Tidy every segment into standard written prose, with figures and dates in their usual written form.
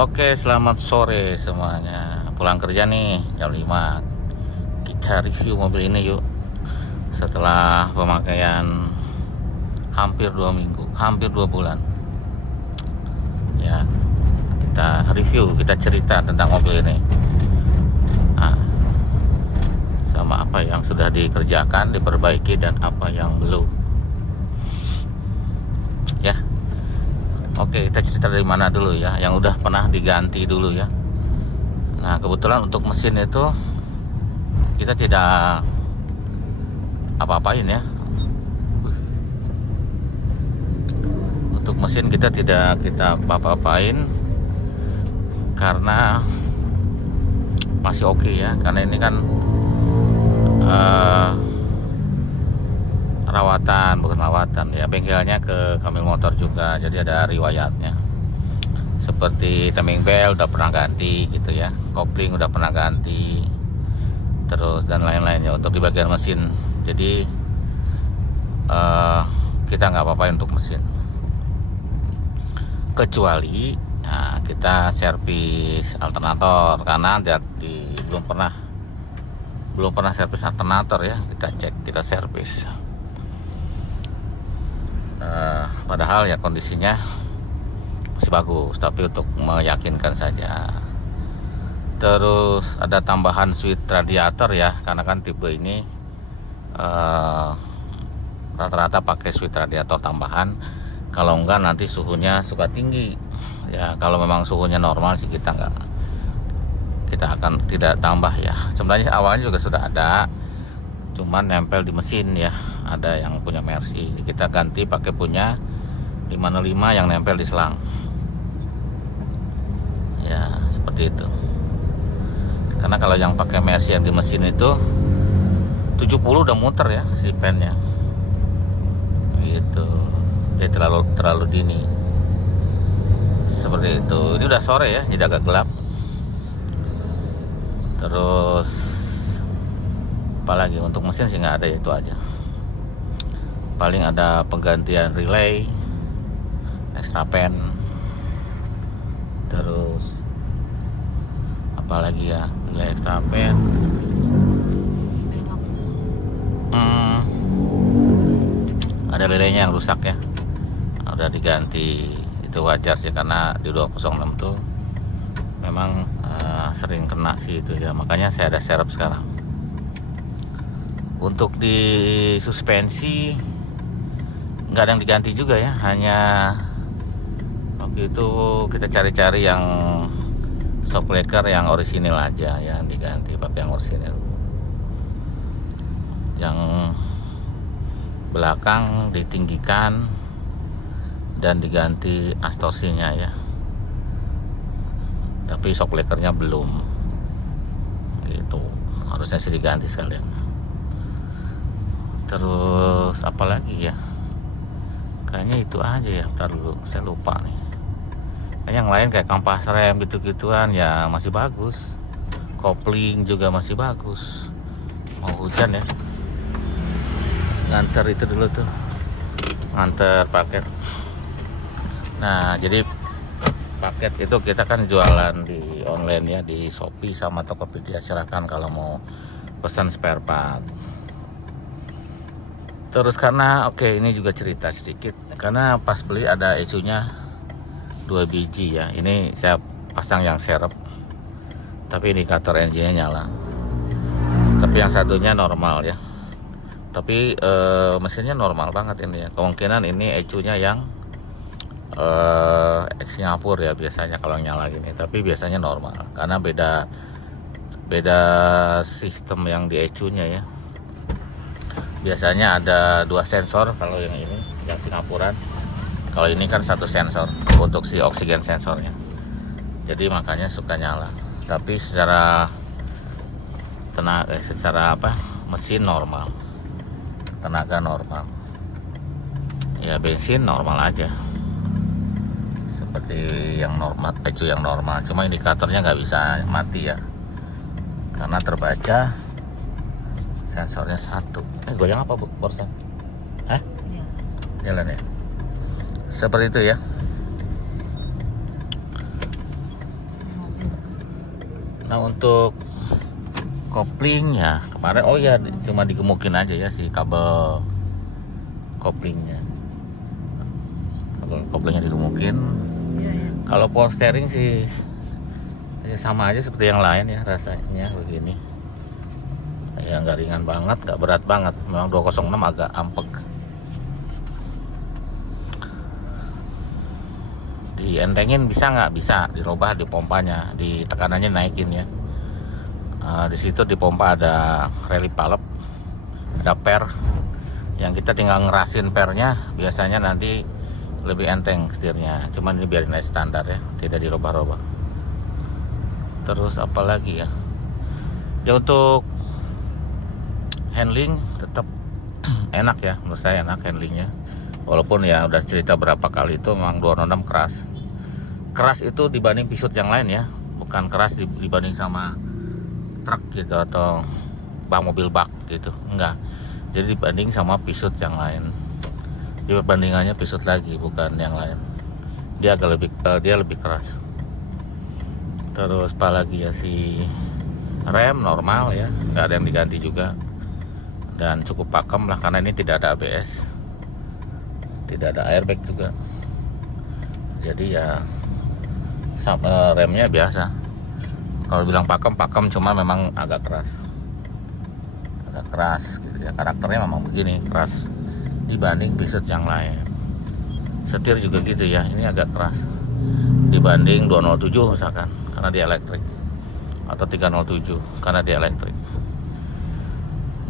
Oke, selamat sore semuanya. Pulang kerja nih jam 5. Kita review mobil ini yuk. Setelah pemakaian hampir 2 minggu, hampir 2 bulan. Ya, kita review, kita cerita tentang mobil ini. Nah, sama apa yang sudah dikerjakan, diperbaiki, dan apa yang belum. Ya. Oke, kita cerita dari mana dulu ya, yang udah pernah diganti dulu ya. Nah, kebetulan untuk mesin itu kita tidak apa-apain ya. Untuk mesin kita tidak kita apa-apain karena masih oke ya, karena ini kan bukan rawatan ya, bengkelnya ke Kamil Motor juga, jadi ada riwayatnya. Seperti timing belt udah pernah ganti gitu ya, kopling udah pernah ganti, terus dan lain-lainnya untuk di bagian mesin. Jadi kita nggak apa-apa untuk mesin, kecuali kita servis alternator, karena belum pernah servis alternator ya. Kita cek, kita servis. Padahal ya kondisinya masih bagus, tapi untuk meyakinkan saja. Terus ada tambahan switch radiator ya, karena kan tipe ini rata-rata pakai switch radiator tambahan. Kalau enggak nanti suhunya suka tinggi ya. Kalau memang suhunya normal sih kita akan tidak tambah ya. Sebenarnya awalnya juga sudah ada, cuman nempel di mesin ya. Ada yang punya Mercy, kita ganti pakai punya 505 yang nempel di selang ya, seperti itu. Karena kalau yang pakai Mercy yang di mesin itu 70 udah muter ya si pennya gitu. Jadi terlalu dini seperti itu. Ini udah sore ya, jadi agak gelap. Terus apalagi untuk mesin sih nggak ada, itu aja. Paling ada penggantian relay, extra pen, terus apalagi ya, relay, extra pen, ada relaynya yang rusak ya, udah diganti. Itu wajar sih, karena di 206 tuh memang sering kena sih itu ya, makanya saya ada serep sekarang. Untuk di suspensi nggak ada yang diganti juga ya, hanya waktu itu kita cari-cari yang shockbreaker yang orisinil aja yang diganti, pakai yang orisinil. Yang belakang ditinggikan dan diganti astorsinya ya, tapi shockbreakernya belum gitu, harusnya sih diganti sekalian. Terus apalagi ya, kayaknya itu aja ya. Bentar dulu, saya lupa nih. Yang lain kayak kampas rem gitu-gituan ya masih bagus, kopling juga masih bagus. Mau hujan ya, nganter itu dulu tuh, nganter paket. Nah, jadi paket itu kita kan jualan di online ya, di Shopee sama Tokopedia. Silahkan kalau mau pesan spare part. Terus karena ini juga cerita sedikit, karena pas beli ada ECU-nya 2 biji ya. Ini saya pasang yang serep, tapi indikator engine-nya nyala. Tapi yang satunya normal ya. Tapi mesinnya normal banget ini ya. Kemungkinan ini ECU-nya yang Singapura ya biasanya kalau nyala gini. Tapi biasanya normal, karena beda sistem yang di ECU-nya ya. Biasanya ada 2 sensor kalau yang ini, yang Singapuran. Kalau ini kan 1 sensor untuk si oksigen sensornya. Jadi makanya suka nyala. Tapi secara mesin normal, tenaga normal. Ya bensin normal aja, seperti yang normal, ECU yang normal. Cuma indikatornya nggak bisa mati ya, karena terbaca sensornya 1. Goyang apa bu, barusan? Hah? Jalan ya. Seperti itu ya. Nah untuk kopling ya kemarin, oh ya cuma digemukin aja ya si kabel koplingnya. Kabel koplingnya digemukin. Kalau power steering sih ya sama aja seperti yang lain ya, rasanya begini. Ya nggak ringan banget, nggak berat banget. Memang 206 agak ampek. Dientengin bisa nggak? Bisa, dirubah di pompanya, di tekanannya naikin ya. Di situ di pompa ada relief valve, ada per, yang kita tinggal ngerasin pernya, biasanya nanti lebih enteng setirnya. Cuman ini biarin aja standar ya, tidak dirubah-rubah. Terus apa lagi ya? Ya untuk handling tetap enak ya, menurut saya enak handlingnya. Walaupun ya udah cerita berapa kali itu memang 206 keras. Keras itu dibanding pisut yang lain ya, bukan keras dibanding sama truk gitu atau mobil bak gitu, enggak. Jadi dibanding sama pisut yang lain. Jadi perbandingannya pisut lagi, bukan yang lain. Dia lebih keras. Terus apalagi ya, si rem normal ya, nggak ada yang diganti juga. Dan cukup pakem lah karena ini tidak ada ABS, tidak ada airbag juga. Jadi ya remnya biasa. Kalau bilang pakem cuma memang agak keras gitu ya. Karakternya memang begini, keras dibanding pisut yang lain. Setir juga gitu ya, ini agak keras dibanding 207 misalkan karena dia elektrik, atau 307 karena dia elektrik.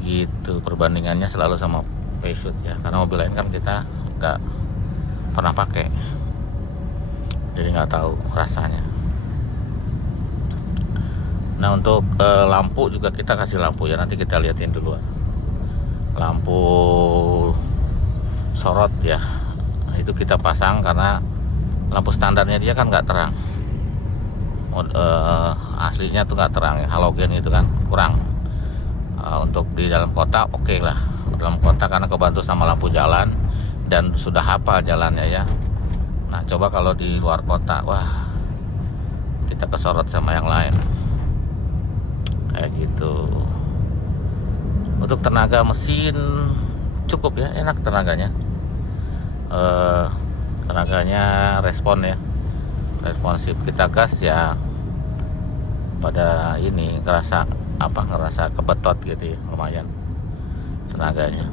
Gitu perbandingannya selalu sama pisut ya, karena mobil lain kan kita nggak pernah pakai, jadi nggak tahu rasanya. Nah untuk lampu juga kita kasih lampu ya, nanti kita liatin dulu lampu sorot ya. Nah, itu kita pasang karena lampu standarnya dia kan nggak terang. Aslinya tuh nggak terang ya, halogen itu kan kurang. Untuk di dalam kota oke lah, dalam kota karena kebantu sama lampu jalan dan sudah hafal jalannya ya. Nah coba kalau di luar kota, wah kita kesorot sama yang lain kayak gitu. Untuk tenaga mesin cukup ya, enak tenaganya. Tenaganya respon ya, responsif. Kita gas ya pada ini ngerasa kebetot gitu ya, lumayan tenaganya.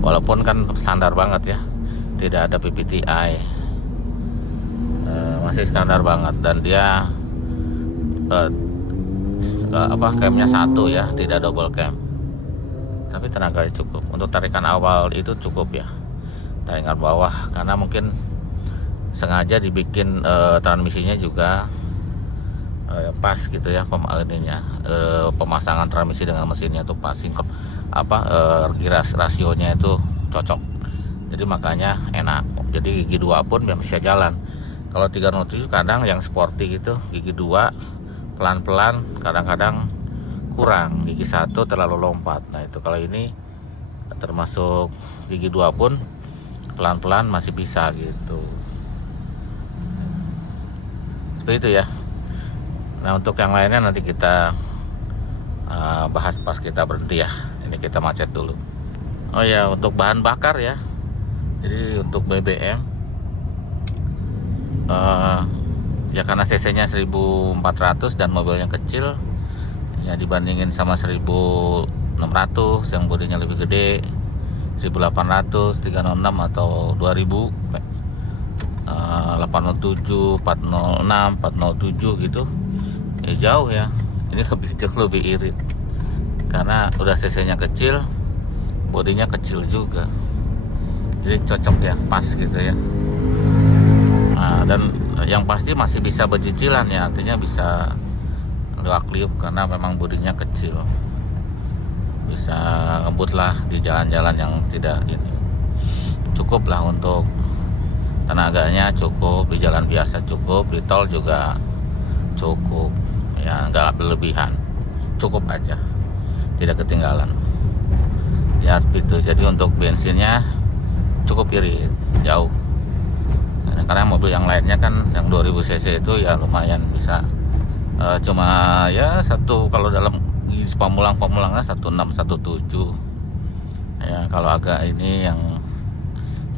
Walaupun kan standar banget ya, tidak ada PPTI, masih standar banget. Dan dia camnya satu ya, tidak double cam. Tapi tenaganya cukup. Untuk tarikan awal itu cukup ya, tarikan bawah, karena mungkin sengaja dibikin transmisinya juga pas gitu ya, pemasangan transmisi dengan mesinnya tuh pas, rasionya itu cocok. Jadi makanya enak. Jadi gigi 2 pun bisa jalan. Kalau 307 kadang yang sporty gitu, gigi 2 pelan-pelan, kadang-kadang kurang, gigi 1 terlalu lompat. Nah itu kalau ini termasuk gigi 2 pun pelan-pelan masih bisa gitu. Seperti itu ya. Nah untuk yang lainnya nanti kita bahas pas kita berhenti ya. Ini kita macet dulu. Oh ya, untuk bahan bakar ya. Jadi untuk BBM ya karena cc-nya 1400 dan mobilnya kecil ya, dibandingin sama 1600 yang bodinya lebih gede, 1800, 306 atau 2000, 807, 406, 407 gitu ya, jauh ya. Ini lebih irit karena udah cc-nya kecil, bodinya kecil juga, jadi cocok ya, pas gitu ya. Nah, dan yang pasti masih bisa bercicilan ya, artinya bisa liuk karena memang bodinya kecil, bisa ngebut lah di jalan-jalan yang tidak ini. Cukup lah untuk tenaganya, cukup di jalan biasa, cukup di tol juga cukup ya, nggak berlebihan, cukup aja, tidak ketinggalan ya gitu. Jadi untuk bensinnya cukup irit, jauh. Karena mobil yang lainnya kan yang 2000 cc itu ya lumayan bisa Cuma ya satu, kalau dalam pemulangnya 1617 ya. Kalau agak ini yang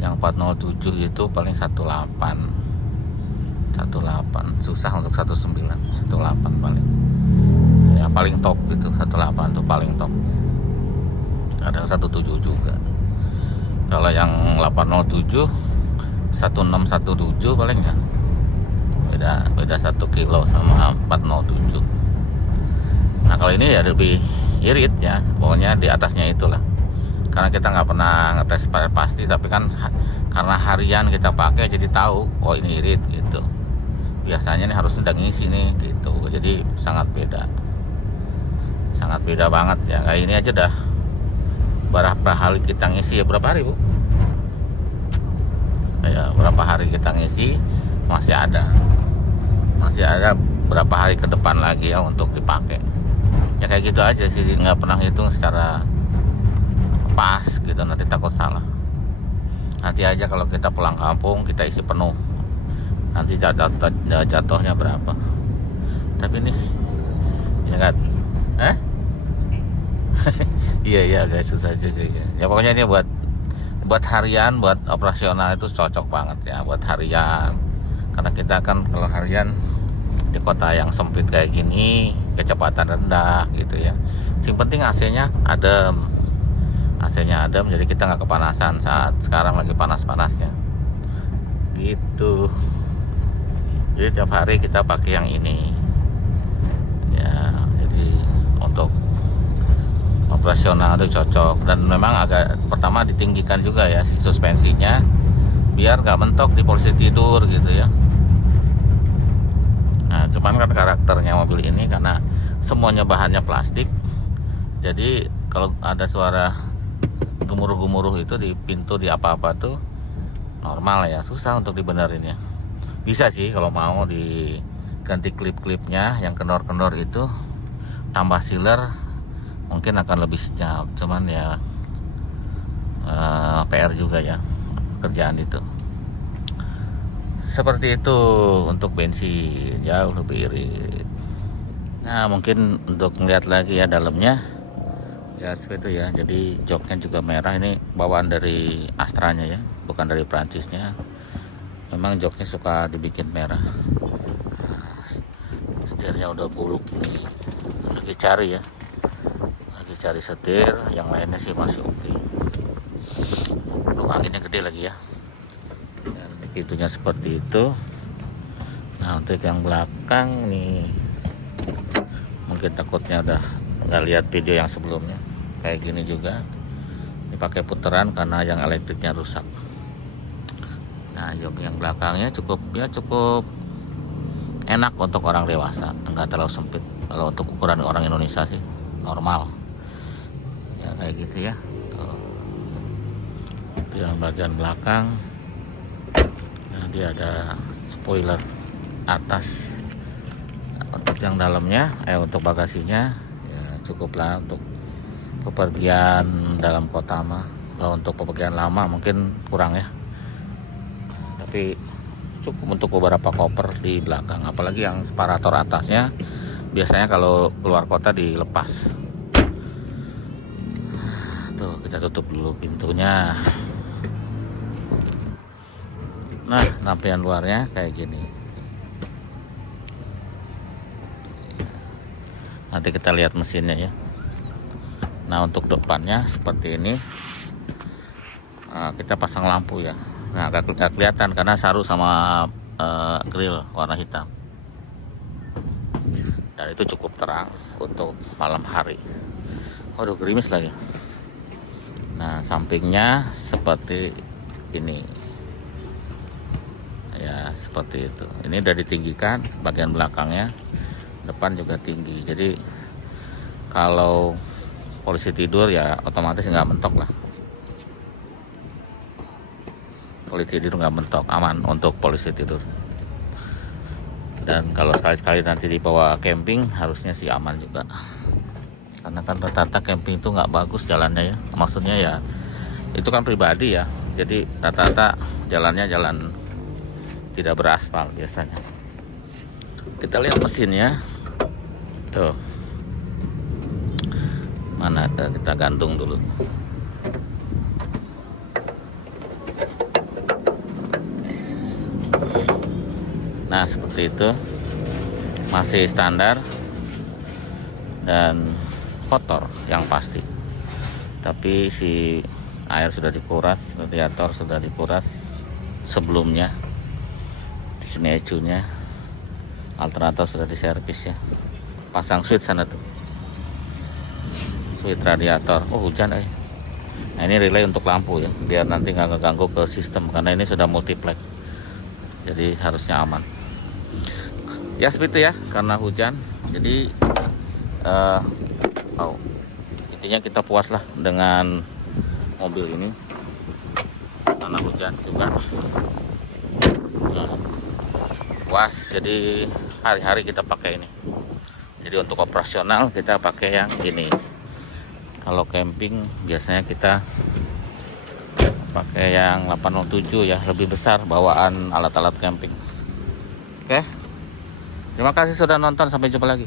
407 itu paling 18 susah untuk 19 paling ya, paling top gitu. 18 tuh paling top, ada 17 juga. Kalau yang 807 1617 paling ya, beda 1 kilo sama 407. Nah kalau ini ya lebih irit ya, pokoknya di atasnya itulah. Karena kita nggak pernah ngetes pasti, tapi kan karena harian kita pakai jadi tahu, oh ini irit gitu. Biasanya nih harus udah ngisi nih gitu, jadi sangat beda banget ya. Kayak ini aja dah berapa hari kita ngisi ya, berapa hari Bu? Ya berapa hari kita ngisi, masih ada berapa hari ke depan lagi ya untuk dipakai. Ya kayak gitu aja sih, nggak pernah hitung secara pas gitu, nanti takut salah. Nanti aja kalau kita pulang kampung kita isi penuh, nanti jatuhnya berapa. Tapi nih ya kan, iya guys, susah juga ya. Ya pokoknya ini buat harian, buat operasional itu cocok banget ya buat harian. Karena kita kan kalau harian di kota yang sempit kayak gini, kecepatan rendah gitu ya. Yang penting AC-nya adem, jadi kita nggak kepanasan saat sekarang lagi panas-panasnya gitu. Jadi tiap hari kita pakai yang ini ya, jadi untuk operasional itu cocok. Dan memang agak pertama ditinggikan juga ya si suspensinya, biar nggak mentok di posisi tidur gitu ya. Nah cuman kan karakternya mobil ini karena semuanya bahannya plastik, jadi kalau ada suara gemuruh-gemuruh itu di pintu, di apa-apa tuh normal ya, susah untuk dibenerin ya. Bisa sih kalau mau diganti klip-klipnya yang kendor-kendor itu, tambah sealer mungkin akan lebih senyap. Cuman ya PR juga ya kerjaan itu. Seperti itu untuk bensin, jauh lebih irit. Nah mungkin untuk melihat lagi ya dalamnya ya seperti itu ya. Jadi joknya juga merah, ini bawaan dari Astranya ya, bukan dari Prancisnya. Memang joknya suka dibikin merah. Nah, setirnya udah buluk nih, lagi cari setir, yang lainnya sih masih oke. Anginnya gede lagi ya. Dan itunya seperti itu. Nah untuk yang belakang nih, mungkin takutnya udah nggak lihat video yang sebelumnya, kayak gini juga dipakai puteran karena yang elektriknya rusak. Nah jok yang belakangnya cukup enak untuk orang dewasa, enggak terlalu sempit. Kalau untuk ukuran orang Indonesia sih normal ya, kayak gitu ya. Tuh. Itu yang bagian belakang. Nah dia ada spoiler atas. Untuk yang dalamnya untuk bagasinya ya cukup lah untuk bepergian dalam kota mah. Kalau untuk bepergian lama mungkin kurang ya, tapi cukup untuk beberapa koper di belakang. Apalagi yang separator atasnya biasanya kalau keluar kota dilepas. Tuh kita tutup dulu pintunya. Nah lampion luarnya kayak gini. Nanti kita lihat mesinnya ya. Nah untuk depannya seperti ini. Nah, kita pasang lampu ya. Nah agak kelihatan karena saru sama grill warna hitam. Dan itu cukup terang untuk malam hari. Waduh gerimis lagi. Nah sampingnya seperti ini ya, seperti itu. Ini udah ditinggikan bagian belakangnya, depan juga tinggi. Jadi kalau polisi tidur ya otomatis nggak mentok lah. Polisi tidur nggak mentok, aman untuk polisi tidur. Dan kalau sekali-sekali nanti dibawa camping harusnya sih aman juga. Karena kan rata-rata camping itu nggak bagus jalannya ya. Maksudnya ya itu kan pribadi ya. Jadi rata-rata jalannya jalan tidak beraspal biasanya. Kita lihat mesinnya. Tuh, mana kita gantung dulu. Nah seperti itu, masih standar dan kotor yang pasti, tapi si air sudah dikuras, radiator sudah dikuras sebelumnya. Di sini ecunya, alternator sudah diservis ya. Pasang switch sana tuh, switch radiator. Oh hujan Nah ini relay untuk lampu ya, biar nanti nggak ngeganggu ke sistem, karena ini sudah multiplex, jadi harusnya aman. Ya seperti itu ya, karena hujan, jadi intinya kita puas lah dengan mobil ini karena hujan juga. Puas, jadi hari-hari kita pakai ini. Jadi untuk operasional kita pakai yang ini. Kalau camping biasanya kita pakai yang 807 ya, lebih besar bawaan alat-alat camping. Oke, terima kasih sudah nonton, sampai jumpa lagi.